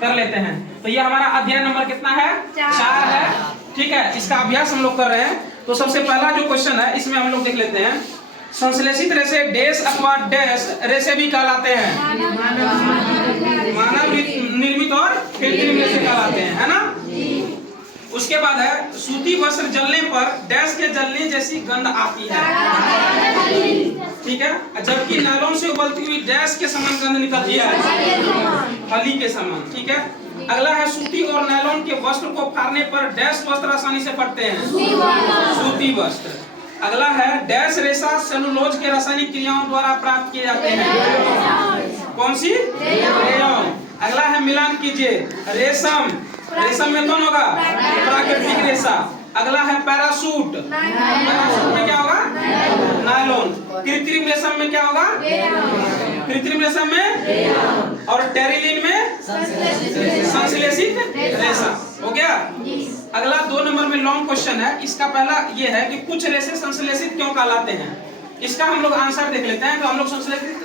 कर लेते हैं। तो ये हमारा अध्याय नंबर कितना है? 4 है। ठीक है, इसका अभ्यास हम लोग कर रहे हैं। तो सबसे पहला जो क्वेश्चन है इसमें हम लोग देख लेते हैं, संश्लेषित रेशे डैश अथवा डैश रेशे भी कहलाते हैं, मानव निर्मित और कृत्रिम रेशे कहलाते हैं, है ना। उसके बाद है सूती वस्त्र जलने पर डैश के जलने जैसी गंध आती है, ठीक है, जबकि नायलॉन से उबलती हुई डैश के समान गंध निकलती है, हली के समान। ठीक है, अगला है सूती और नायलॉन के वस्त्र को फाड़ने पर डैश वस्त्र आसानी से फटते हैं, सूती वस्त्र। अगला है डैश रेशा सेलुलोज के रासायनिक क्रियाओं द्वारा प्राप्त किए जाते हैं, कौन सी? रेयन। अगला है मिलान कीजिए, रेशम, रेशम में कौन होगा? प्राकृतिक रेशा। अगला है पैराशूट, पैराशूट में क्या होगा? नायलॉन। कृत्रिम रेशम में क्या होगा? कृत्रिम रेशम में, और टेरिलिन में संश्लेषित रेशा। हो गया। अगला 2 नंबर में लॉन्ग क्वेश्चन है। इसका पहला ये है कि कुछ रेशे संश्लेषित क्यों कहलाते हैं, इसका हम लोग आंसर देख लेते हैं। तो हम लोग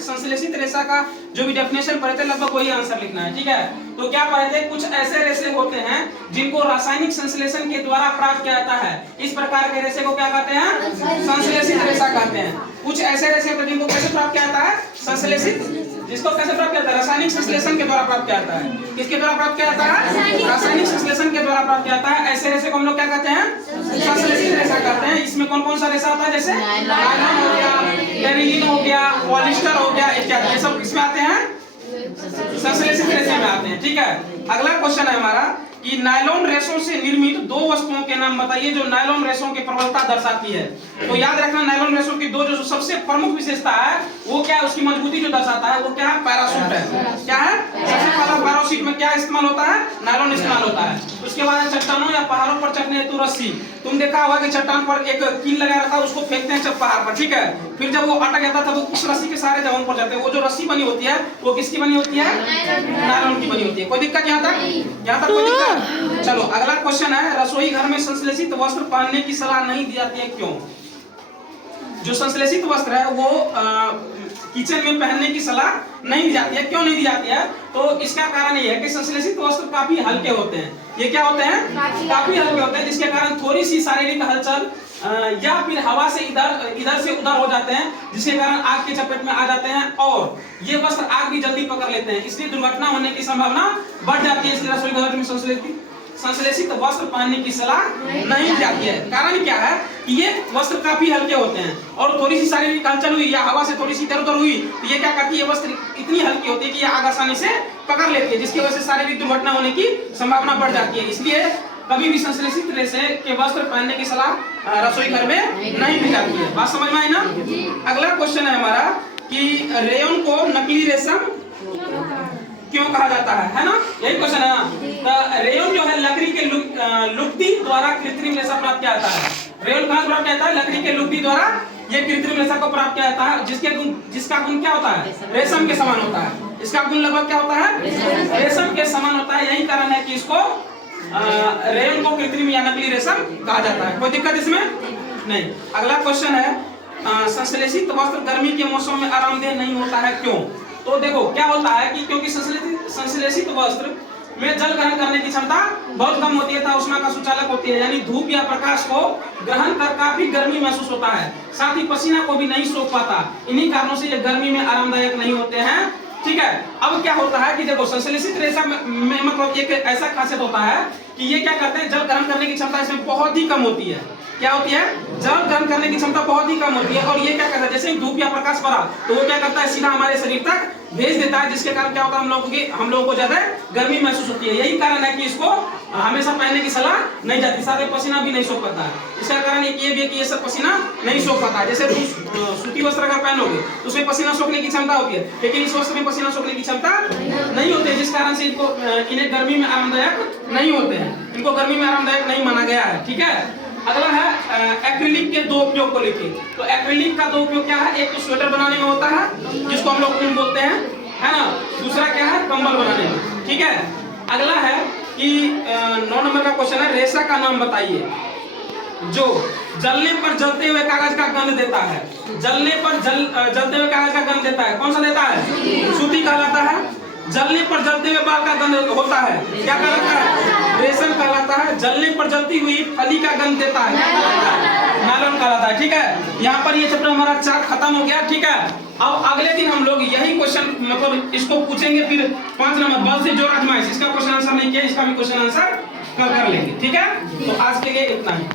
संश्लेषित रेशा का जो भी डेफिनेशन पढ़े थे लगभग वही आंसर लिखना है, ठीक है। तो क्या पढ़े थे? कुछ ऐसे रेशे होते हैं जिनको रासायनिक संश्लेषण के द्वारा प्राप्त किया जाता है, इस प्रकार के रेशे को क्या कहते हैं? संश्लेषित रेशा कहते हैं। कुछ ऐसे रेशे होते हैं जिनको कैसे प्राप्त किया जाता है? संश्लेषित, जिसको कैसे प्राप्त किया जाता है? रासायनिक संश्लेषण के द्वारा प्राप्त किया जाता है। किसके द्वारा प्राप्त किया जाता है? रासायनिक संश्लेषण के द्वारा प्राप्त किया जाता है। ऐसे रेशे को हम लोग क्या कहते हैं? संश्लेषित रेशा कहते हैं। इसमें कौन कौन सा रेशा आता है? जैसे नायलॉन हो गया, टेरिलिन हो गया, पॉलिस्टर हो गया इत्यादि, ये सब किसमें आते हैं? संश्लेषित रेशे में आते हैं। ठीक है, अगला क्वेश्चन है हमारा कि नायलॉन रेशों से निर्मित 2 वस्तुओं के नाम बताइए जो नायलॉन रेशों की प्रबलता दर्शाती है। तो याद रखना, नायलॉन रेशों की 2 जो सबसे प्रमुख विशेषता है वो क्या है? उसकी मजबूती जो दर्शाता है वो क्या है? पैराशूट है। क्या है? सबसे पहला पैराशूट में क्या इस्तेमाल होता है? नायलॉन इस्तेमाल होता है। उसके बाद चट्टानों या पहाड़ों पर चढ़ने हेतु रस्सी। तुम देखा होगा कि चट्टान पर एक कील लगा रहता है, उसको फेंकते हैं जब पहाड़ पर, ठीक है। फिर जब वो अटक जाता है तो उस रस्सी के सहारे जब हम ऊपर जाते हैं, वो जो रस्सी बनी होती है वो किसकी बनी होती है? नायलॉन की बनी होती है। कोई दिक्कत यहाँ तक? यहाँ तक कोई दिक्कत? चलो अगला क्वेश्चन है, रसोई घर में संश्लेषित वस्त्र पहनने की सलाह नहीं दी जाती है, क्यों? जो संश्लेषित वस्त्र है वो किचन में पहनने की सलाह नहीं दी जाती है। क्यों नहीं दी जाती है? तो इसका कारण ये है कि संश्लेषित वस्त्र काफी हल्के होते हैं। ये क्या होते हैं? काफी हल्के होते हैं, जिसके कारण थोड़ी सी शारीरिक हलचल या फिर हवा से इधर से उधर हो जाते हैं, जिसके कारण आग के चपेट में आ जाते हैं, और ये वस्त्र आग भी जल्दी पकड़ लेते हैं, इसलिए दुर्घटना होने की संभावना बढ़ जाती है। इसलिए रसोई घर में संश्लेषित वस्त्र पहनने की सलाह नहीं दी जाती है। कारण क्या है कि ये वस्त्र काफी हल्के होते हैं, और थोड़ी सी शारीरिक हलचल हुई या हवा से थोड़ी सी इधर उधर हुई तो ये क्या करती है? ये वस्त्र इतनी हल्की होती है कि ये आग आसानी से पकड़ लेती है, जिसकी वजह से शारीरिक दुर्घटना होने की संभावना बढ़ जाती है। इसलिए कभी भी संश्लेषित रेशे के वस्त्र पहनने की सलाह रसोई घर में नहीं दी जाती है। बात समझ में आई ना? अगला क्वेश्चन है हमारा कि रेयन को नकली रेशम क्यों कहा जाता है ना? यही क्वेश्चन है ना। तो रेयन जो है लकड़ी के लुगदी द्वारा कृत्रिम रेशा प्राप्त किया जाता है। रेयन कहाँ प्राप्त किया जाता है? लकड़ी के लुगदी द्वारा ये कृत्रिम रेशा को प्राप्त किया जाता है, जिसका गुण क्या होता है? रेशम के समान होता है। इसका गुण लगभग क्या होता है? रेशम के समान होता है। यही कारण है कि इसको रेयन को कृत्रिम या नकली रेशम कहा जाता है। कोई दिक्कत इसमें नहीं। अगला क्वेश्चन है, संश्लेषित वस्त्र गर्मी के मौसम में आरामदेह नहीं होता है, क्यों? तो देखो क्या होता है कि क्योंकि संश्लेषित वस्त्र में जल ग्रहण करने की क्षमता बहुत कम होती है तथा उष्मा का सुचालक होती है, यानी धूप या प्रकाश को ग्रहण कर काफी गर्मी महसूस होता है, साथ ही पसीना को भी नहीं सोख पाता। इन्हीं कारणों से ये गर्मी में आरामदायक नहीं होते हैं। ठीक है, अब क्या होता है कि देखो संश्लेषित रेशा में मतलब एक ऐसा खासियत होता है कि ये क्या करते हैं? जल ग्रहण करने की क्षमता इसमें बहुत ही कम होती है। क्या होती है? जल ग्रहण करने की क्षमता बहुत ही कम होती है, और ये क्या करता है? जैसे ही धूप या प्रकाश पड़ा तो वो क्या करता है? सीधा हमारे शरीर तक भेज देता है, जिसके कारण क्या होता है? हम लोगों को ज्यादा गर्मी महसूस होती है। यही कारण है कि इसको हमेशा पहनने की सलाह नहीं जाती। साथ ही पसीना भी नहीं सोख पाता है। इसका कारण एक ये भी है कि ये सब पसीना नहीं सोख पाता है। जैसे सूती वस्त्र अगर पहनोगे तो उसमें पसीना सोखने की क्षमता होती है, लेकिन इस वस्त्र में पसीना सोखने की क्षमता नहीं होती है, जिस कारण से इन्हें गर्मी में आरामदायक नहीं होते हैं। इनको गर्मी में आरामदायक नहीं माना गया है। ठीक है, अगला है एक्रिलिक के 2 उपयोग को लिखिए। तो एक्रिलिक का 2 उपयोग क्या है? एक तो स्वेटर बनाने में होता है, जिसको हम लोग ऊन बोलते हैं, है ना। दूसरा क्या है? कंबल बनाने में। ठीक है, अगला है कि 9 नंबर का क्वेश्चन है, रेशा का नाम बताइए जो जलने पर जलते हुए कागज का गंध देता है। जलने पर जलते हुए कागज का गंध देता है, कौन सा देता है? सूती कहलाता है। जलने पर जलते हुए बाल का गंध होता है, क्या कहलाता है? रेशम कहलाता है। जलने पर जलती हुई फली का गंध देता है, क्या कहलाता है? नायलॉन कहलाता है। ठीक है, यहाँ पर ये चैप्टर हमारा 4 खत्म हो गया। ठीक है, अब अगले दिन हम लोग यही क्वेश्चन मतलब इसको पूछेंगे, फिर 5 नंबर बल से जोड़ आजमाइश, इसका क्वेश्चन आंसर नहीं किया, इसका भी क्वेश्चन आंसर कल कर लेंगे। ठीक है, तो आज के लिए इतना ही।